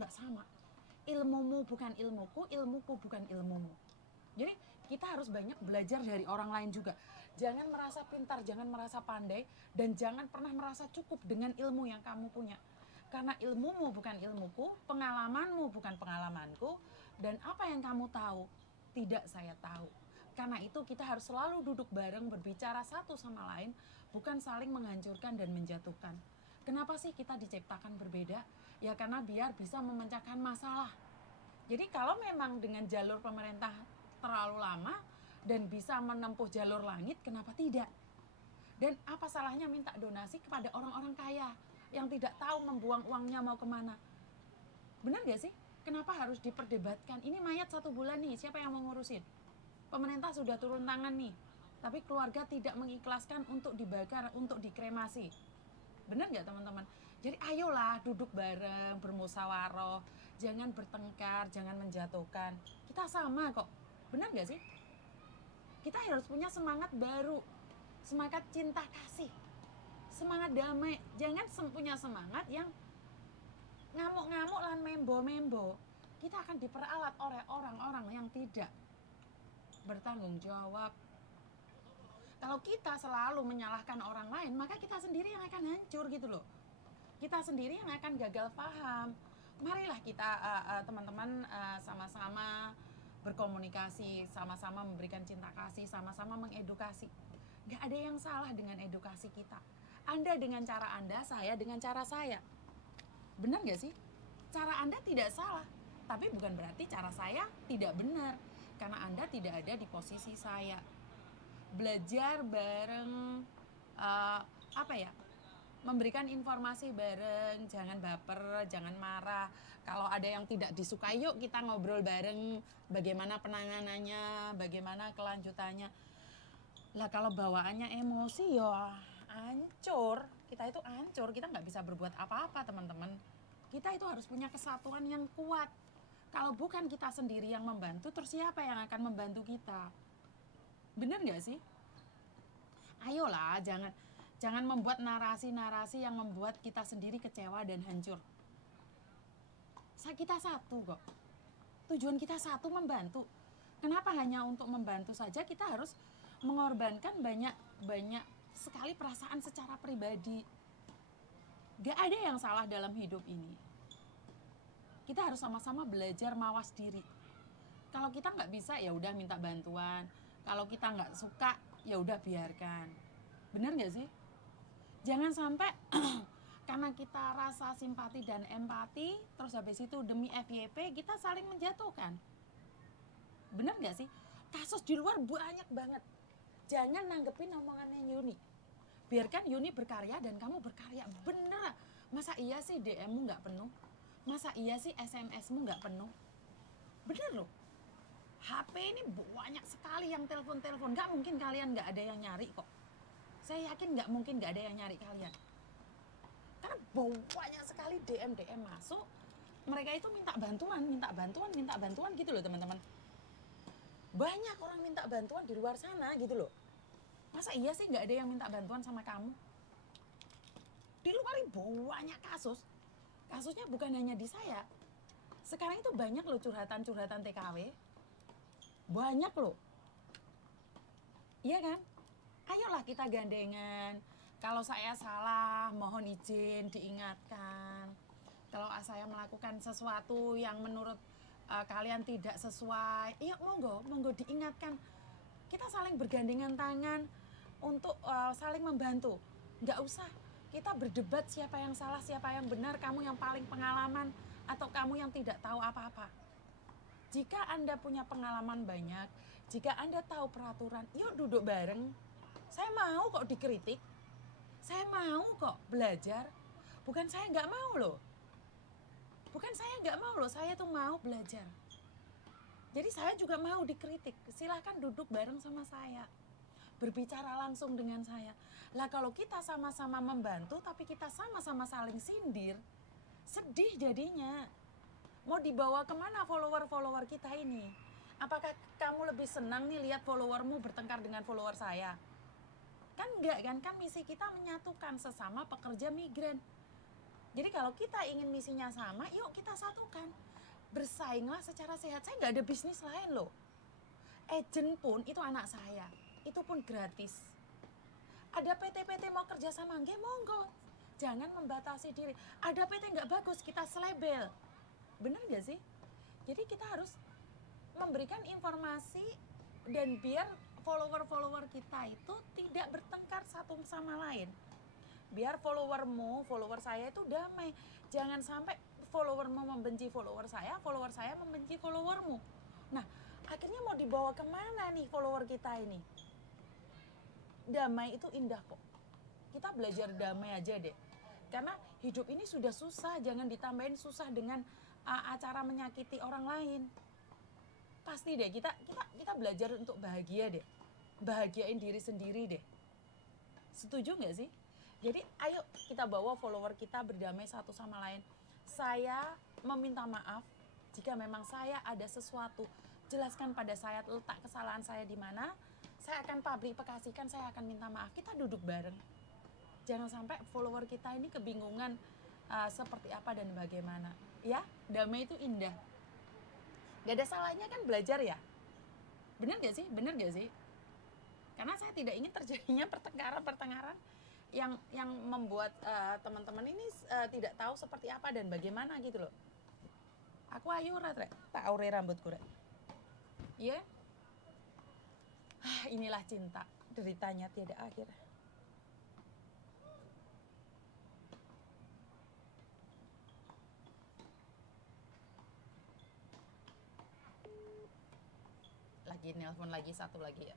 nggak sama. Ilmumu bukan ilmuku, ilmuku bukan ilmumu. Jadi kita harus banyak belajar dari orang lain juga. Jangan merasa pintar, jangan merasa pandai, dan jangan pernah merasa cukup dengan ilmu yang kamu punya. Karena ilmumu bukan ilmuku, pengalamanmu bukan pengalamanku, dan apa yang kamu tahu tidak saya tahu. Karena itu kita harus selalu duduk bareng, berbicara satu sama lain, bukan saling menghancurkan dan menjatuhkan. Kenapa sih kita diciptakan berbeda? Ya karena biar bisa memecahkan masalah. Jadi kalau memang dengan jalur pemerintah terlalu lama dan bisa menempuh jalur langit, kenapa tidak? Dan apa salahnya minta donasi kepada orang-orang kaya yang tidak tahu membuang uangnya mau kemana? Benar gak sih? Kenapa harus diperdebatkan? Ini mayat 1 bulan nih, siapa yang mau ngurusin? Pemerintah sudah turun tangan nih, tapi keluarga tidak mengikhlaskan untuk dibakar, untuk dikremasi. Benar nggak teman-teman? Jadi ayolah duduk bareng, bermusyawarah, jangan bertengkar, jangan menjatuhkan. Kita sama kok, benar nggak sih? Kita harus punya semangat baru, semangat cinta kasih, semangat damai. Jangan punya semangat yang ngamuk-ngamuk lan membo-membo. Kita akan diperalat oleh orang-orang yang tidak bertanggung jawab. Kalau kita selalu menyalahkan orang lain, maka kita sendiri yang akan hancur gitu loh. Kita sendiri yang akan gagal paham. Marilah kita teman-teman sama-sama berkomunikasi, sama-sama memberikan cinta kasih, sama-sama mengedukasi. Gak ada yang salah dengan edukasi kita. Anda dengan cara Anda, saya dengan cara saya. Benar gak sih? Cara Anda tidak salah, tapi bukan berarti cara saya tidak benar. Karena Anda tidak ada di posisi saya. Belajar bareng, apa ya, memberikan informasi bareng, jangan baper, jangan marah. Kalau ada yang tidak disukai, yuk kita ngobrol bareng bagaimana penanganannya, bagaimana kelanjutannya. Lah kalau bawaannya emosi ya hancur, kita itu hancur, kita nggak bisa berbuat apa-apa teman-teman. Kita itu harus punya kesatuan yang kuat. Kalau bukan kita sendiri yang membantu, terus siapa yang akan membantu kita? Bener nggak sih? Ayolah, jangan membuat narasi-narasi yang membuat kita sendiri kecewa dan hancur. Kita satu kok. Tujuan kita satu, membantu. Kenapa hanya untuk membantu saja kita harus mengorbankan banyak sekali perasaan secara pribadi? Gak ada yang salah dalam hidup ini. Kita harus sama-sama belajar mawas diri. Kalau kita nggak bisa, ya udah minta bantuan. Kalau kita nggak suka, ya udah biarkan. Bener nggak sih? Jangan sampai karena kita rasa simpati dan empati, terus habis itu demi FYP kita saling menjatuhkan. Bener nggak sih? Kasus di luar banyak banget. Jangan nanggepin omongannya Yuni. Biarkan Yuni berkarya dan kamu berkarya. Bener. Masa iya sih DM-mu nggak penuh? Masa iya sih SMS-mu nggak penuh? Bener loh. HP ini banyak sekali yang telepon-telepon. Nggak mungkin kalian nggak ada yang nyari kok. Saya yakin nggak mungkin nggak ada yang nyari kalian. Karena banyak sekali DM masuk. Mereka itu minta bantuan gitu loh teman-teman. Banyak orang minta bantuan di luar sana gitu loh. Masa iya sih nggak ada yang minta bantuan sama kamu? Di luar ini banyak kasus. Kasusnya bukan hanya di saya. Sekarang itu banyak loh curhatan-curhatan TKW. Banyak loh. Iya kan? Ayolah kita gandengan. Kalau saya salah, mohon izin diingatkan. Kalau saya melakukan sesuatu yang menurut kalian tidak sesuai, iya monggo diingatkan. Kita saling bergandengan tangan untuk saling membantu. Nggak usah kita berdebat siapa yang salah, siapa yang benar, kamu yang paling pengalaman, atau kamu yang tidak tahu apa-apa. Jika Anda punya pengalaman banyak, jika Anda tahu peraturan, yuk duduk bareng. Saya mau kok dikritik. Saya mau kok belajar. Bukan saya nggak mau loh. Saya tuh mau belajar. Jadi saya juga mau dikritik. Silahkan duduk bareng sama saya. Berbicara langsung dengan saya. Lah kalau kita sama-sama membantu, tapi kita sama-sama saling sindir, sedih jadinya. Mau dibawa kemana follower-follower kita ini? Apakah kamu lebih senang nih lihat followermu bertengkar dengan follower saya? Kan enggak kan? Kan misi kita menyatukan sesama pekerja migran. Jadi kalau kita ingin misinya sama, yuk kita satukan. Bersainglah secara sehat. Saya nggak ada bisnis lain loh. Agent pun itu anak saya, itu pun gratis. Ada PT-PT mau kerja sama, nggih monggo. Jangan membatasi diri. Ada PT nggak bagus, kita selebel. Bener nggak sih? Jadi kita harus memberikan informasi dan biar follower-follower kita itu tidak bertengkar satu sama lain. Biar follower saya itu damai. Jangan sampai followermu membenci follower saya membenci followermu. Nah, akhirnya mau dibawa kemana nih follower kita ini? Damai itu indah kok. Kita belajar damai aja deh. Karena hidup ini sudah susah, jangan ditambahin susah dengan acara menyakiti orang lain. Pasti deh kita belajar untuk bahagia deh. Bahagiain diri sendiri deh. Setuju nggak sih? Jadi ayo kita bawa follower kita berdamai satu sama lain. Saya meminta maaf jika memang saya ada sesuatu. Jelaskan pada saya letak kesalahan saya di mana. Saya akan publikasikan, saya akan minta maaf. Kita duduk bareng. Jangan sampai follower kita ini kebingungan seperti apa dan bagaimana. Ya, damai itu indah. Gak ada salahnya kan belajar ya. Bener gak sih? Bener gak sih? Karena saya tidak ingin terjadinya pertengkaran yang membuat teman-teman ini tidak tahu seperti apa dan bagaimana gitu loh. Aku ayu rek, tak aure rambutku rek. Iya? Inilah cinta, deritanya tiada akhir. Lagi nelpon lagi satu lagi ya.